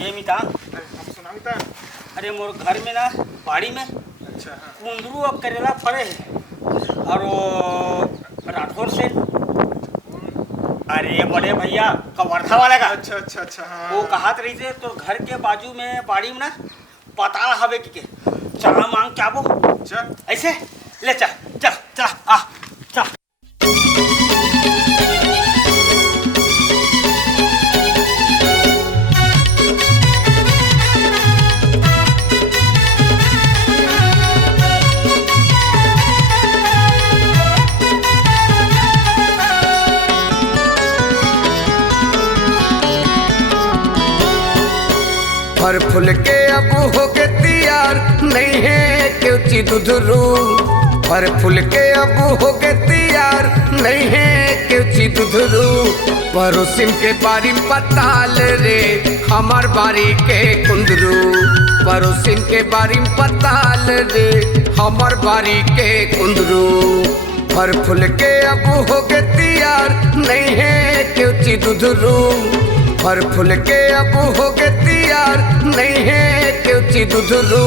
ए मिता, सुना मिता। अरे मोर घर में ना बाड़ी में अच्छा हाँ। कुंदरू और करेला फरे है और वो राठौर से अरे बड़े भैया कवर्धा वाला का अच्छा अच्छा अच्छा हाँ। वो कहत रही थे तो घर के बाजू में बाड़ी में ना पता हवे के चला मांग क्या वो चल ऐसे ले चल चल चल आ चल। फर फूल के अब हो के तैयार नहीं है क्योंकि दुधरू। फर फूल के अब हो के तैयार नहीं है क्योंकि दुधरू। पड़ोसिन के बारी पताल रे हमार बारी के कुंदरू। पड़ोसिन के बारी पताल रे हमार बारी के कुंदरू। फर फूल के अब हो के तैयार नहीं है क्योंकि दुधरू। फर फूल के अब हो के तैयार नहीं है क्योंकि दुधरू।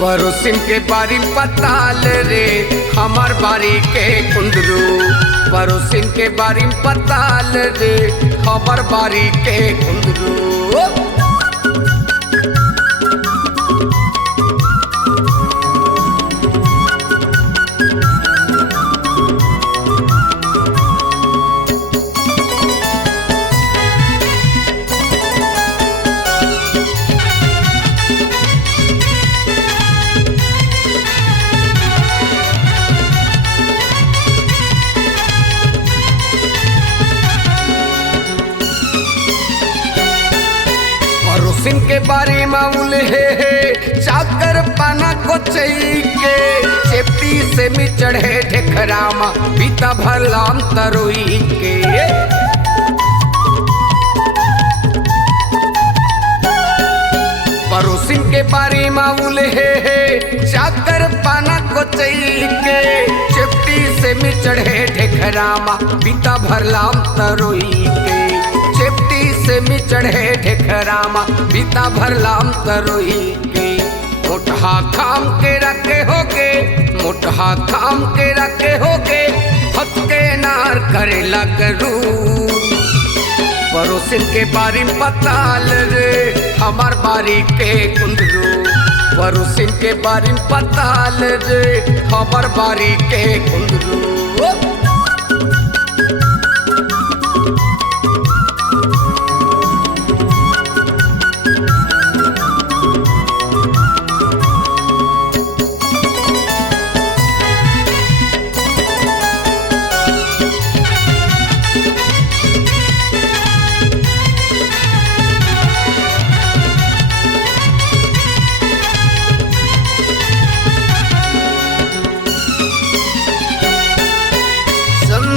पड़ोसिन के बारी पताल रे हमार बारी के कुंदरू। पड़ोसिन के बारी पताल रे हमार बारी के कुंदरू। पड़ोसिन के बारे मामूल है चाकर पाना को के चेपटी से मी चढ़े ढेखरामा पीता भरलाम तरोई के। पड़ोसिन के बारे मामूल है चाकर पाना को के चेपटी से मी चढ़े ढेखरामा पीता भरलाम तरोई के। चेपटी से मी चढ़े ढेखरामा बीता भरलाम तरोई के। मोटहा खाम के रखे होगे मोटहा खाम के रखे होगे हक के नार करे लगरू। पड़ोसिन के बारी पताल रे हमार बारी के कुंदरू। पड़ोसिन के बारी पताल रे हमार बारी के कुंदरू।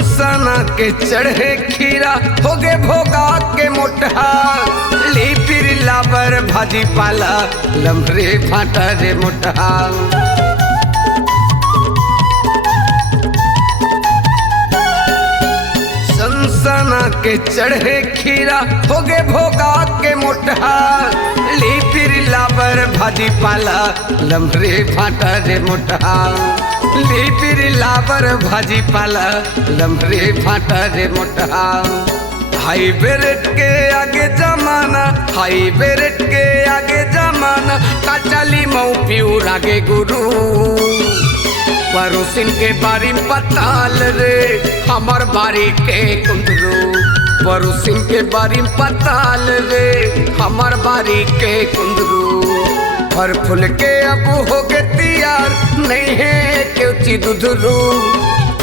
सना के चढ़े खीरा होगे भोगा के मोटहा ली फिर लाबर भाजी पाला लम्हरे फाटा रे मोटहा। सना के चढ़े खीरा होगे भोगा के मोटहा ली फिर लाबर भाजी पाला लम्हरे फाटा रे मोटहा। ली फिर लाबर भाजी पाला लम्हरे फाटा रे मोटहा। हाई बेरेट के आगे जमाना हाई बेरेट के आगे जमाना काचाली मऊ प्यूर आगे गुरु। पड़ोसिन के बारी पताल रे हमार बारी के कुंदरू। पड़ोसिन के बारी पताल रे हमार बारी के कुंदरू। फर फूल के अब हो के तैयार नहीं है क्योंकि दुधरू।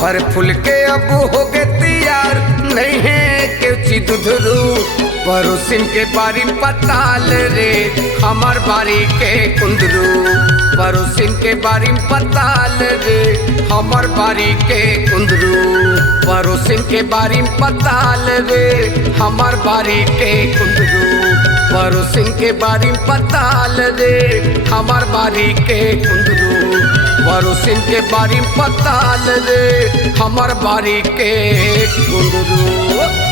फर फूल के अब हो के तैयार नहीं है क्योंकि दुधरू। पड़ोसिन के बारी पताल रे हमार बारी के कुंदरू। पड़ोसिन के बारी पताल रे हमार बारी के कुंदरू। पड़ोसिन के बारी पताल रे हमार बारी के कुंदरू। पड़ोसिन के बारी पताल रे हमार बारी के कुंदरू। पड़ोसिन के बारी पताल रे हमार बारी के कुंदरू।